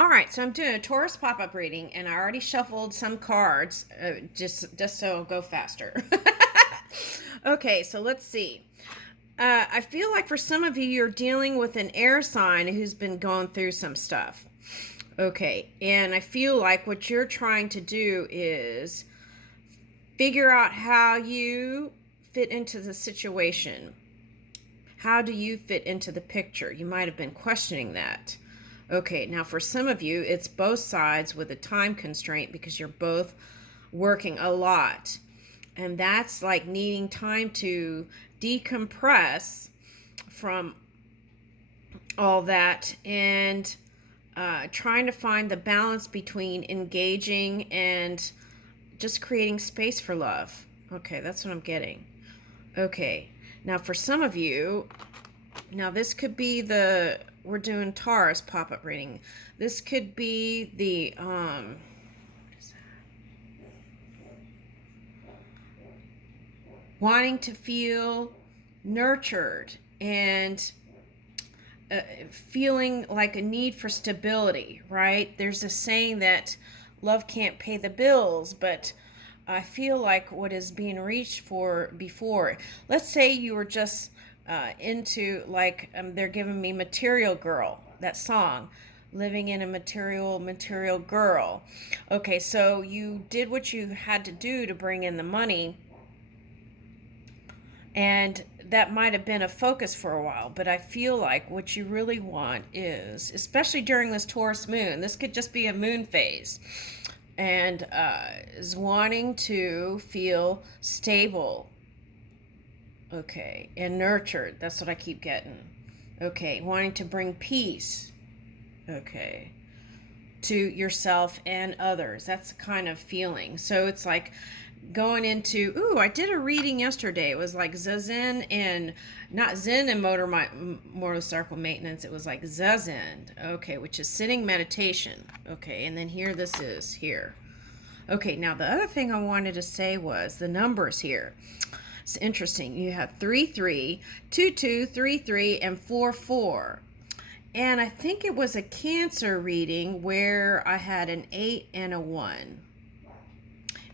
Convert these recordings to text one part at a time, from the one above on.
All right, so I'm doing a Taurus pop-up reading, and I already shuffled some cards, just so it'll go faster. Okay, so let's see. I feel like for some of you, you're dealing with an air sign who's been going through some stuff. Okay, and I feel like what you're trying to do is figure out how you fit into the situation. How do you fit into the picture? You might have been questioning that. Okay, now for some of you, it's both sides with a time constraint because you're both working a lot. And that's like needing time to decompress from all that and trying to find the balance between engaging and just creating space for love. Okay, that's what I'm getting. Okay, now for some of you, now this could be we're doing Taurus pop-up reading. This could be the, wanting to feel nurtured and feeling like a need for stability, right? There's a saying that love can't pay the bills, but I feel like what is being reached for before. Let's say you were just into, like, they're giving me Material Girl, that song, living in a material girl. Okay, so you did what you had to do to bring in the money, and that might have been a focus for a while, but I feel like what you really want is, especially during this Taurus moon, this could just be a moon phase, and is wanting to feel stable, okay, and nurtured. That's what I keep getting. Okay, wanting to bring peace, okay, to yourself and others. That's the kind of feeling. So it's like going into, I did a reading yesterday. It was like zazen, and not zen and motorcycle maintenance. It was like zazen, okay, which is sitting meditation. Okay, and then here this is here. Okay, now the other thing I wanted to say was the numbers here. It's interesting. You have 3 3, 2 2, 3 3, and 4 4. And I think it was a Cancer reading where I had an 8 and a 1.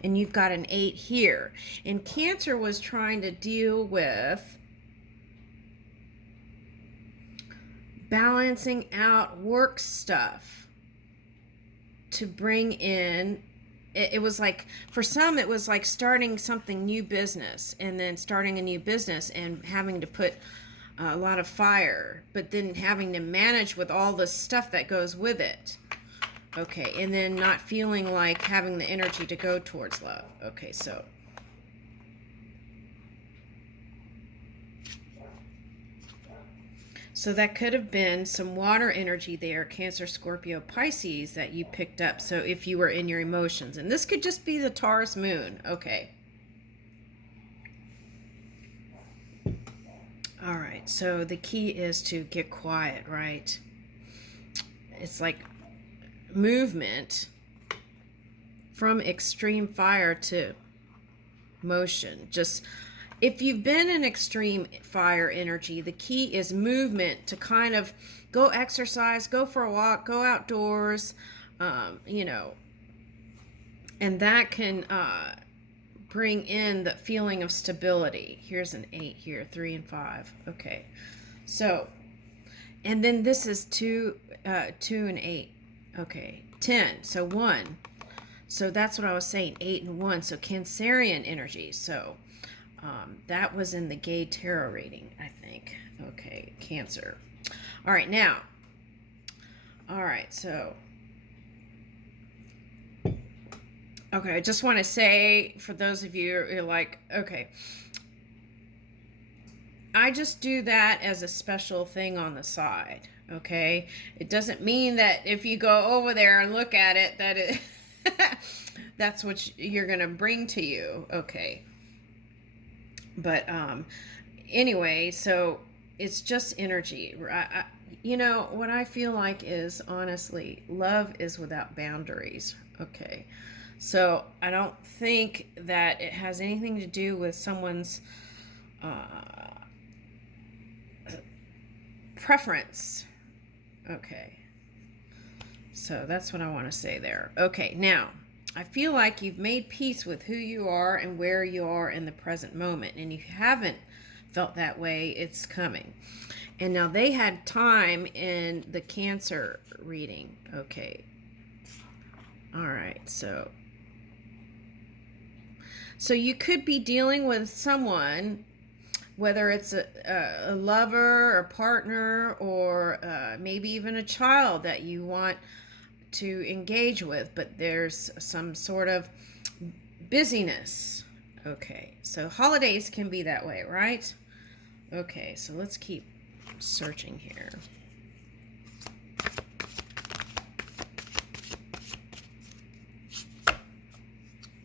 And you've got an 8 here. And Cancer was trying to deal with balancing out work stuff to bring in. It was like, for some, it was like starting something new business, and then starting a new business and having to put a lot of fire, but then having to manage with all the stuff that goes with it. Okay, and then not feeling like having the energy to go towards love. Okay, so that could have been some water energy there, Cancer, Scorpio, Pisces, that you picked up. So if you were in your emotions, and this could just be the Taurus moon. Okay. All right, so the key is to get quiet, right? It's like movement from extreme fire to motion. Just, if you've been in extreme fire energy, the key is movement to kind of go exercise, go for a walk, go outdoors, and that can bring in the feeling of stability. Here's an 8 here, 3 and 5. Okay, so, and then this is 2 and 8. Okay, 10. So 1. So that's what I was saying, 8 and 1. So Cancerian energy. So that was in the Gay Tarot reading, I think. Okay, Cancer. All right, now. All right, so. Okay, I just want to say, for those of you who are like, okay, I just do that as a special thing on the side, okay? It doesn't mean that if you go over there and look at it, that it that's what you're going to bring to you, okay? But anyway, so it's just energy. What I feel like is, honestly, love is without boundaries, okay? So I don't think that it has anything to do with someone's preference. Okay. So that's what I want to say there. Okay, now I feel like you've made peace with who you are and where you are in the present moment. And you haven't felt that way, it's coming. And now they had time in the Cancer reading. Okay. All right. So you could be dealing with someone, whether it's a lover or partner, or maybe even a child that you want to engage with, but there's some sort of busyness. Okay, so holidays can be that way, right? Okay, so let's keep searching here.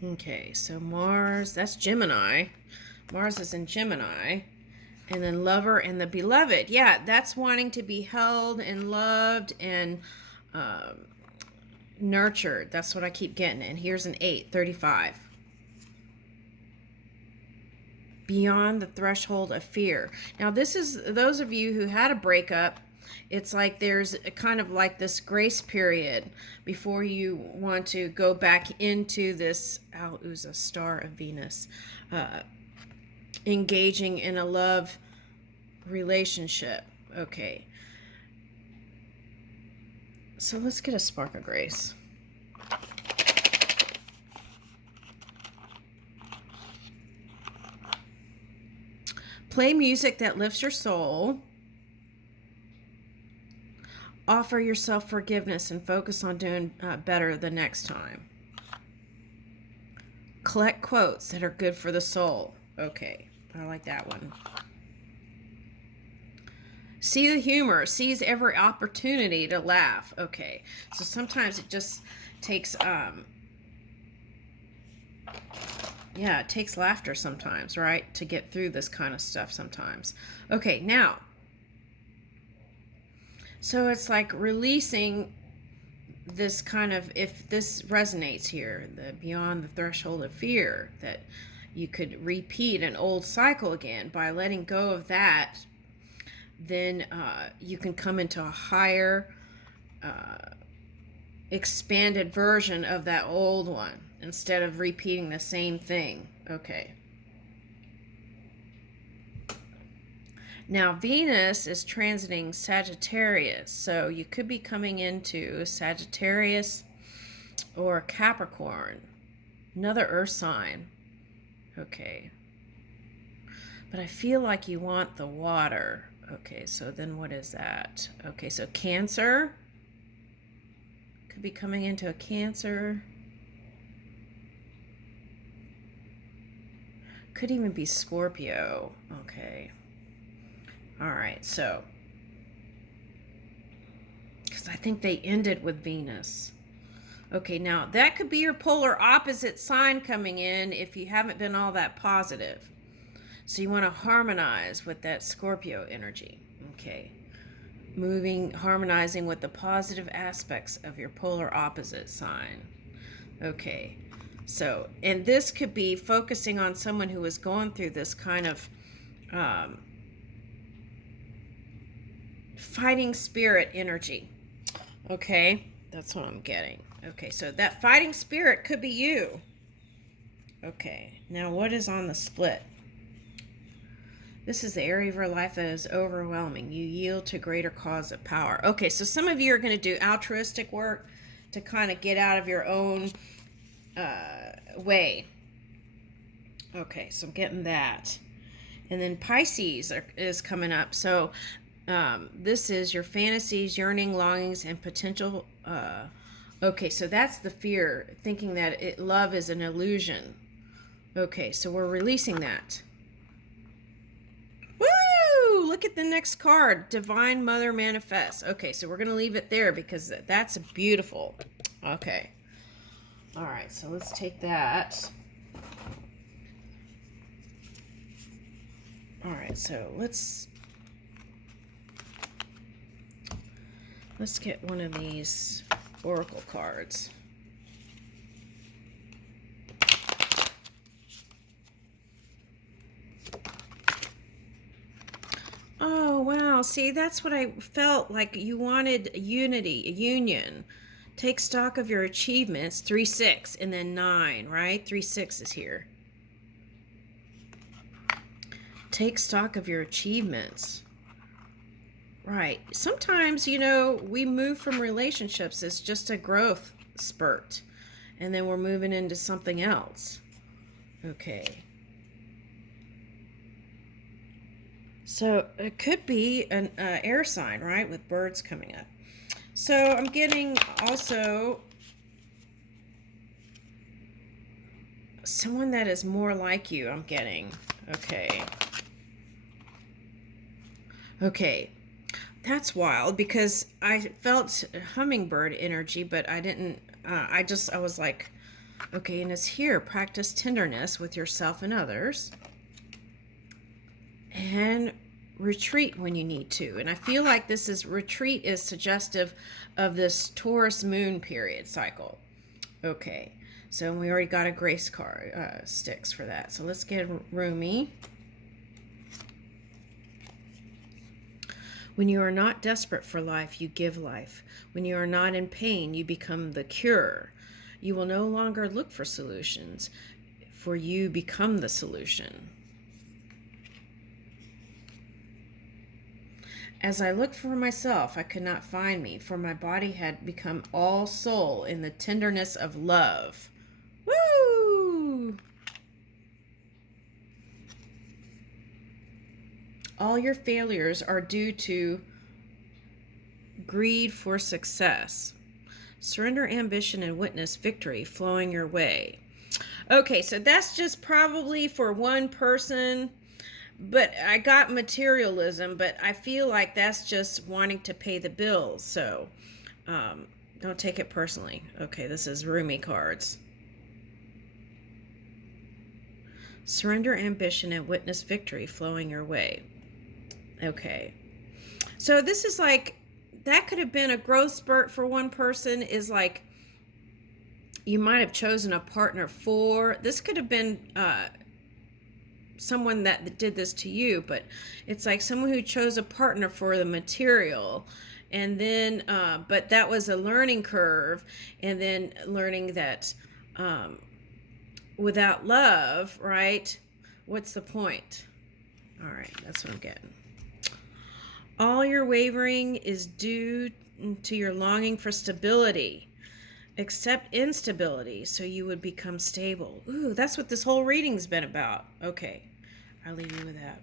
Okay, so Mars, that's Gemini. Mars is in Gemini. And then lover and the beloved. Yeah, that's wanting to be held and loved and nurtured. That's what I keep getting. And here's an 8:35. Beyond the threshold of fear. Now, this is those of you who had a breakup. It's like there's kind of like this grace period before you want to go back into this. Oh, it was a star of Venus. Engaging in a love relationship. Okay. So let's get a spark of grace. Play music that lifts your soul. Offer yourself forgiveness and focus on doing better the next time. Collect quotes that are good for the soul. Okay, I like that one. See the humor. Seize every opportunity to laugh. Okay, so sometimes it just takes, it takes laughter sometimes, right? To get through this kind of stuff sometimes. Okay, now, so it's like releasing this kind of, if this resonates here, the beyond the threshold of fear, that you could repeat an old cycle again. By letting go of that, then you can come into a higher, expanded version of that old one instead of repeating the same thing. Okay. Now, Venus is transiting Sagittarius, so you could be coming into Sagittarius or Capricorn, another earth sign. Okay. But I feel like you want the water. Okay, so then what is that? Okay, so Cancer. Could be coming into a Cancer. Could even be Scorpio. Okay. All right, so. Because I think they ended with Venus. Okay, now that could be your polar opposite sign coming in if you haven't been all that positive. So you want to harmonize with that Scorpio energy. Okay. Harmonizing with the positive aspects of your polar opposite sign. Okay. So, and this could be focusing on someone who is going through this kind of fighting spirit energy. Okay. That's what I'm getting. Okay. So that fighting spirit could be you. Okay. Now what is on the split? This is the area of your life that is overwhelming. You yield to greater cause of power. Okay, so some of you are going to do altruistic work to kind of get out of your own way. Okay, so I'm getting that. And then Pisces is coming up. So this is your fantasies, yearning, longings, and potential. Okay, so that's the fear, thinking that love is an illusion. Okay, so we're releasing that. Woo! Look at the next card. Divine Mother Manifests. Okay, so we're going to leave it there because that's beautiful. Okay. All right, so let's take that. All right, so let's get one of these oracle cards. Oh, wow. See, that's what I felt like. You wanted unity, a union. Take stock of your achievements, 3-6, and then 9, right? 3-6 is here. Take stock of your achievements. Right. Sometimes, you know, we move from relationships as just a growth spurt, and then we're moving into something else. Okay. So it could be an air sign, right, with birds coming up. So I'm getting also someone that is more like you, I'm getting. Okay. Okay. That's wild because I felt hummingbird energy, but I didn't, I was like, okay, and it's here. Practice tenderness with yourself and others. And retreat when you need to. And I feel like retreat is suggestive of this Taurus moon period cycle. Okay, so we already got a grace card, sticks for that. So let's get Rumi. When you are not desperate for life, you give life. When you are not in pain, you become the cure. You will no longer look for solutions, for you become the solution. As I looked for myself, I could not find me, for my body had become all soul in the tenderness of love. Woo! All your failures are due to greed for success. Surrender ambition and witness victory flowing your way. Okay, so that's just probably for one person, but I got materialism, but I feel like that's just wanting to pay the bills, so don't take it personally. Okay, this is Rumi cards. Surrender ambition and witness victory flowing your way. Okay. So this is like, that could have been a growth spurt for one person, is like, you might have chosen a partner for, this could have been someone that did this to you, but it's like someone who chose a partner for the material, and then, but that was a learning curve, and then learning that without love, right, what's the point? All right, that's what I'm getting. All your wavering is due to your longing for stability. Accept instability so you would become stable. Ooh, that's what this whole reading's been about. Okay, I'll leave you with that.